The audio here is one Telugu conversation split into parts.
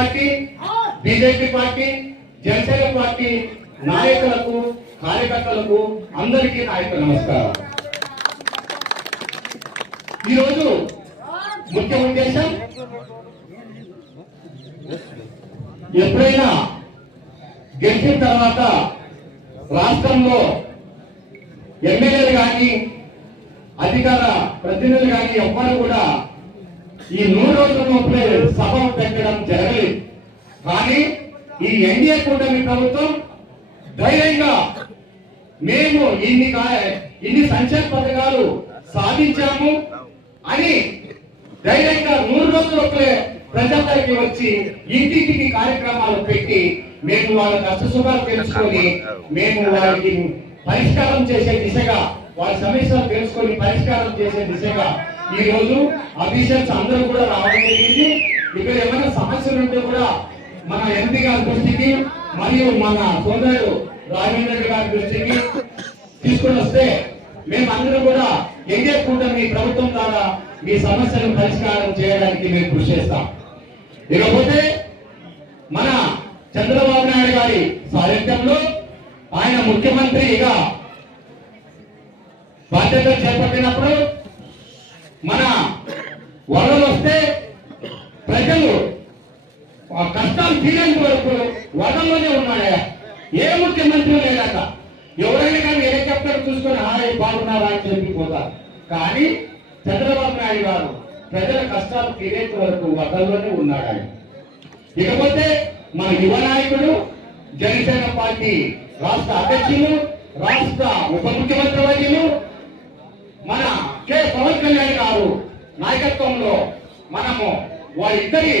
Party BJP party Janasena party నాయకులకు కార్యకర్తలకు అందరికీ నాయకులు నమస్కారం. ఈరోజు ముఖ్య ఉద్దేశం ఎప్పుడైనా గెలిచిన తర్వాత రాష్ట్రంలో ఎమ్మెల్యేలు కానీ అధికార ప్రతినిధులు కానీ ఎవ్వరు కూడా ఈ నూరు రోజుల లోపలే సభ పెట్టడం జరగలేదు. కానీ ఈ ఎన్డీఏ కూటమి ప్రభుత్వం ధైర్యంగా మేము ఇన్ని ఇన్ని సంక్షేమ పథకాలు సాధించాము అని ధైర్యంగా నూరు రోజుల ఒకే ప్రజలకి వచ్చి ఇంటింటికి కార్యక్రమాలు పెట్టి మేము వాళ్ళ కష్ట సుఖాలు తెలుసుకొని మేము వారికి పరిష్కారం చేసే దిశగా వారి సమస్యలు తెలుసుకొని పరిష్కారం చేసే దిశగా ఈ రోజు అఫీషియల్స్ అందరూ కూడా రావడం జరిగింది. ఇక్కడ ఏమైనా సమస్యలు ఉంటే కూడా మన ఎంపీ గారి దృష్టికి మరియు మన సోదరుడు రాజేంద్ర గారి దృష్టికి తీసుకుని వస్తే మేమందరం కూడా ఎన్డీఏ కూటమి ప్రభుత్వం ద్వారా మీ సమస్యలను పరిష్కారం చేయడానికి మేము కృషి చేస్తాం. ఇకపోతే మన చంద్రబాబు నాయుడు గారి సారథ్యంలో ఆయన ముఖ్యమంత్రిగా బాధ్యతలు చేపట్టినప్పుడు మన వరదలు వస్తే ప్రజలు ఆ కష్టాలు తీరేంత వరకు వదంలోనే ఉన్నాడయ్యా. ఏ ముఖ్యమంత్రి లేదట. ఎవరైనా కానీ హెలికాప్టర్ చూసుకొని హాయ్ బాగున్నారా? అని చెప్పిపోతారు కానీ చంద్రబాబు నాయుడు గారు ప్రజల కష్టాలు తీరేంత వరకు వరదల్లోనే ఉన్నాడు ఆయన ఇకపోతే మన యువ నాయకుడు జనసేన పార్టీ రాష్ట్ర అధ్యక్షులు రాష్ట్ర ఉప ముఖ్యమంత్రి వర్యులు మన కె. పవన్ కళ్యాణ్ గారు నాయకత్వంలో మనము వారిద్దరి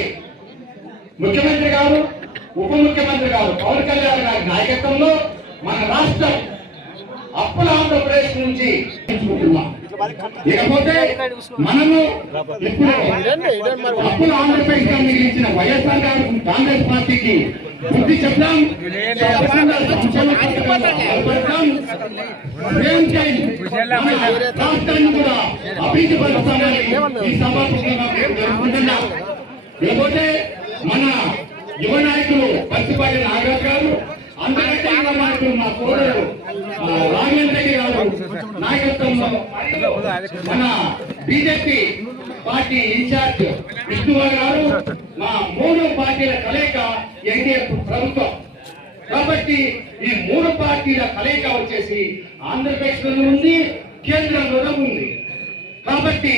ముఖ్యమంత్రి గారు ఉప ముఖ్యమంత్రి గారు పవన్ కళ్యాణ్ గారి నాయకత్వంలో మన రాష్ట్రం అప్పుల ఆంధ్రప్రదేశ్ నుంచి ఇకపోతే మనము ఇప్పుడు అప్పుల ఆంధ్రప్రదేశ్గా మిగిలించిన వైఎస్ఆర్ గారు కాంగ్రెస్ పార్టీకి బుద్ధి చెప్తాం రాష్ట్రాన్ని కూడా అభివృద్ధి పరుస్తామని ఈ సభాముఖంగా ఇకపోతే మన యువ నాయకులు పచ్చిపాటి నాగరాజు గారు అందరికీ యువ నాయకులు మా సోదరుడు రాఘవేంద్ర రెడ్డి గారు నాయకత్వంలో మన బీజేపీ పార్టీ ఇన్ఛార్జ్ విష్ణువారు గారు మా మూడు పార్టీల కలయిక ఎన్డీఏ ప్రభుత్వం. కాబట్టి ఈ మూడు పార్టీల కలయిక వచ్చేసి ఆంధ్రప్రదేశ్లో ఉంది కేంద్రంలో ఉంది. కాబట్టి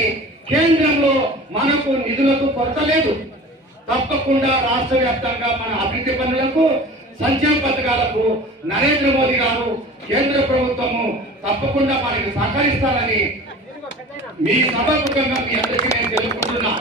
కేంద్రంలో మనకు నిధులకు కొరత లేదు. తప్పకుండా రాష్ట్ర వ్యాప్తంగా మన అభివృద్ధి పనులకు సంక్షేమ పథకాలకు నరేంద్ర మోదీ గారు కేంద్ర ప్రభుత్వము తప్పకుండా మనకి సహకరిస్తారని మీ సభాముఖంగా మీ అందరికీ నేను తెలుపుకుంటున్నా.